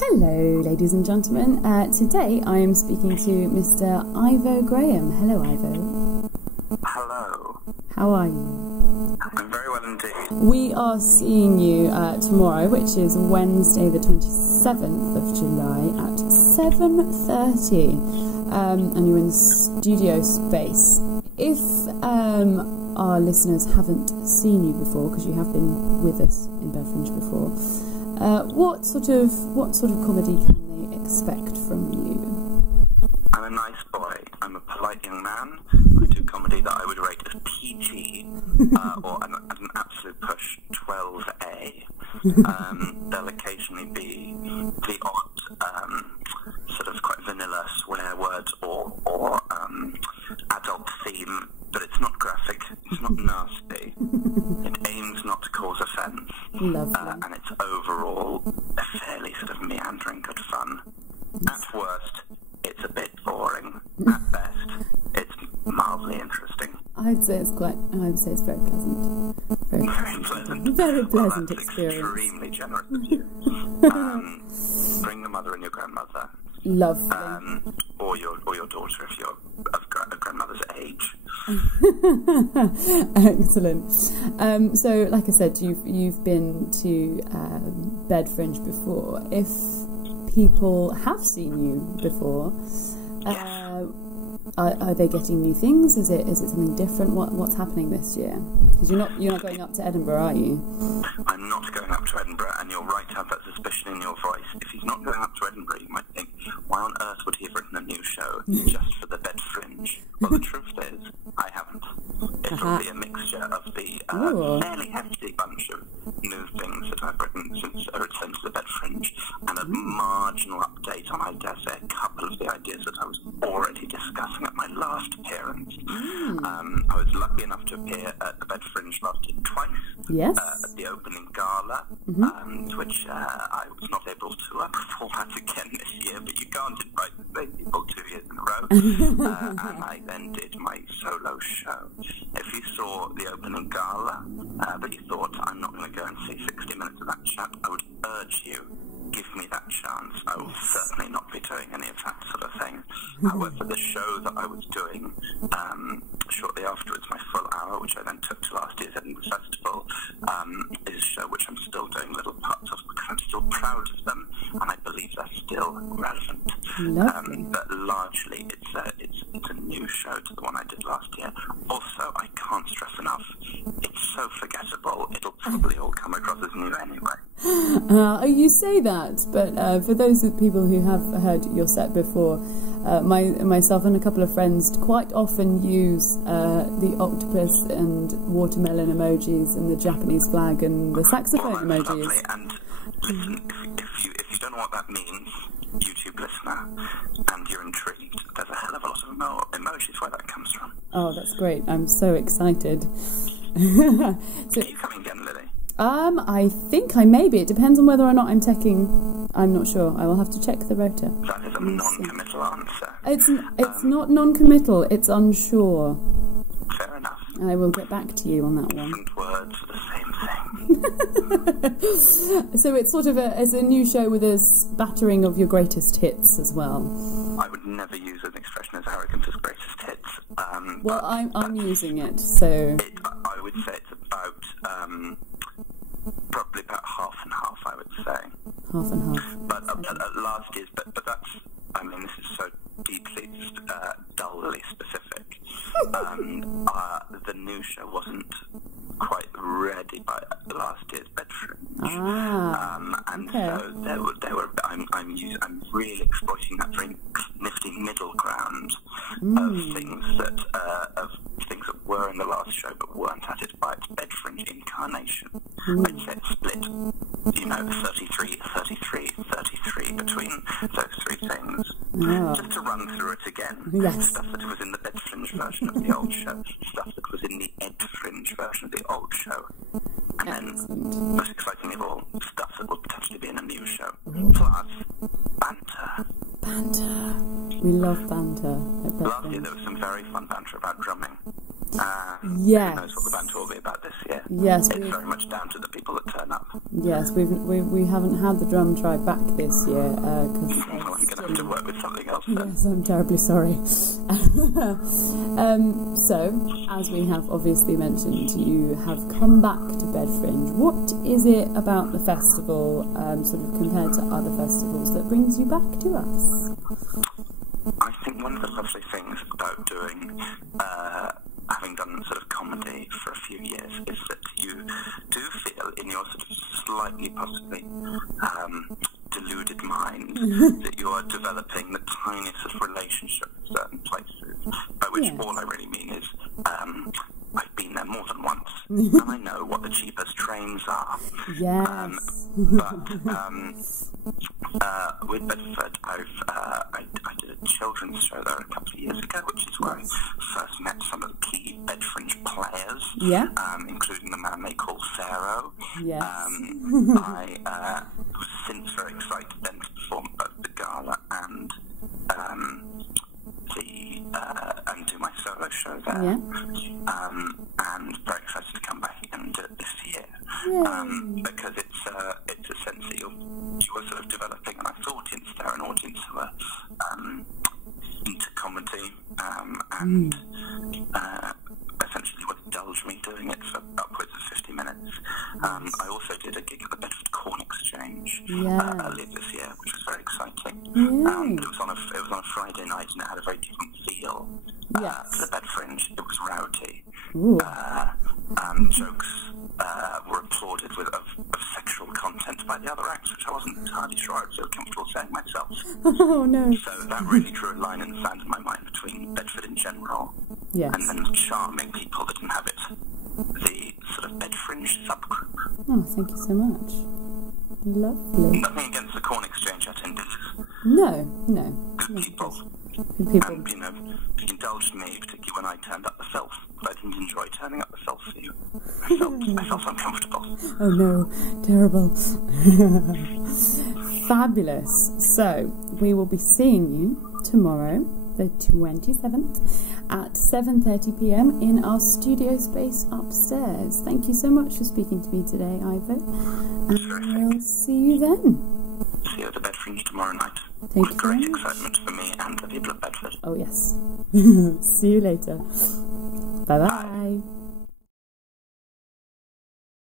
Hello, ladies and gentlemen. Today I am speaking to Mr. Ivo Graham. Hello, Ivo. Hello. How are you? I'm very well indeed. We are seeing you tomorrow, which is Wednesday the 27th of July at 7:30, and you're in studio space. If our listeners haven't seen you before, because you have been with us in Bedfringe before, what sort of comedy can they expect from you? I'm a nice boy. I'm a polite young man. I do comedy that I would rate as PG, or at an absolute push 12A. There'll occasionally be the odd sort of quite vanilla swear word or adult theme, but it's not graphic, it's not nasty. It aims not to cause offence, and it's overall a fairly sort of meandering good fun. At worst, it's a bit boring. At best, it's mildly interesting. I'd say it's very pleasant. Very pleasant. Very pleasant experience. Extremely generous of you. Bring your mother and your grandmother. Lovely. Or your daughter if you're of a grandmother's age. Excellent. So, like I said, you've been to Bedfringe before. If people have seen you before, are they getting new things? Is it something different? What's happening this year? Because you're not going up to Edinburgh, are you? I'm not going up to Edinburgh, and you're right to have that suspicion in your voice. If he's not going up to Edinburgh, you might think, why on earth would he have written a new show just for the Bedfringe? Well, the truth is, I haven't. It'll be a mixture of the fairly hefty bunch of new things that I've written since I returned to the Bedfringe, and a marginal update on, I dare say, a couple of the ideas that I was already discussing at my last appearance. I was lucky enough to appear at the Bedfringe last year twice. Yes. At the opening gala, which I was not able to perform at again this year, but you can't invite the same people 2 years in a row. And I then did my solo show. If you saw the opening gala, but you thought, I'm not going to go and see 60 minutes of that chat, I would urge you, give me that chance. I will certainly not be doing any of that sort of thing. However, the show that I was doing shortly afterwards, my full hour, which I then took to last year's Edinburgh Festival, is a show which I'm still doing little parts of because I'm still proud of them, and I believe they're still relevant. But largely, it's a new show to the one I did last year. Also, I can't stress enough, it's so forgettable, it'll probably all come across as new anyway. You say that, but for those people who have heard your set before, myself and a couple of friends quite often use the octopus and watermelon emojis and the Japanese flag and the saxophone emojis. Lovely. And listen, if you don't know what that means, YouTube listener, and you're intrigued, there's a hell of a lot of emojis where that comes from. Oh, that's great. I'm so excited. Are you coming again, Lily? I think I may be. It depends on whether or not I'm taking. I'm not sure. I will have to check the rota. That is a non-committal answer. It's not non-committal. It's unsure. Fair enough. I will get back to you on that one. Different words for the same thing. So it's sort of it's a new show with a spattering of your greatest hits as well. I would never use an expression as arrogant as greatest hits. Well, I'm using it, so. I would say it's about. Probably about half and half, I would say. Half and half. But last year's, but that's, I mean, this is so deeply, dully specific. The new show wasn't quite ready by last year's Bedfringe. So there were. I'm really exploiting that very nifty middle ground of things that were in the last show but weren't at it by its Bedfringe incarnation. I'd say it's split, 33 between those three things. Just to run through it again, stuff that was in the Bedfringe version of the old show, stuff that was in the Edfringe version of the old show, and then, most exciting of all, stuff that will potentially be in a new show. Plus, banter. Banter. We love banter. Last year there was some very fun banter about drumming. Yes. Who knows what the banter will be about this year? Yes. It's very much down to the people that turn up. Yes, we haven't had the drum tribe back this year because I'm going to have to work with something else. Yes, I'm terribly sorry. So, as we have obviously mentioned, you have come back to Bedfringe. What is it about the festival, sort of compared to other festivals, that brings you back to us? I think one of the lovely things about doing, having done sort of comedy for a few years, is that you do feel in your sort of slightly possibly deluded mind that you are developing the tiniest sort of relationship with certain places, by which all I really mean is I've been there more than once, and I know what the cheapest trains are. Yes. But with Bedford, I did a children's show there a couple of years ago, which is where I first met some of the key Bedfringe players, including the man they call Pharaoh. Yes. I was since very excited then to perform both the gala and do my solo show there. And very excited to come back and do it this year, because it's a sense that you are sort of developing a nice audience there, an audience who are into comedy and essentially would indulge me doing it for upwards of 50 minutes. I also did a gig at the Bedford Corn Exchange earlier this year, which was very exciting. But it was on a Friday night, and it had a very different feel to the Bedfringe. It was rowdy. Jokes were applauded of sexual content by the other acts, which I wasn't entirely sure I would feel comfortable saying myself. Oh no! So that really drew a line in the sand in my mind between Bedford in general and then charming people that inhabit the sort of Bedfringe subgroup. Oh, thank you so much. Lovely. Nothing against the Corn Exchange attendees. No. Good people. Good people. And, indulged me, particularly when I turned up the filth. But I didn't enjoy turning up the filth for you. I felt uncomfortable. Oh no, terrible. Fabulous. So, we will be seeing you tomorrow, the 27th, at 7:30 p.m. in our studio space upstairs. Thank you so much for speaking to me today, Ivo. And we'll see you then. See you at the Bedfringe tomorrow night. Thank you great very much. excitement for me and the people of Bedford. Oh yes. See you later. Bye-bye. Bye.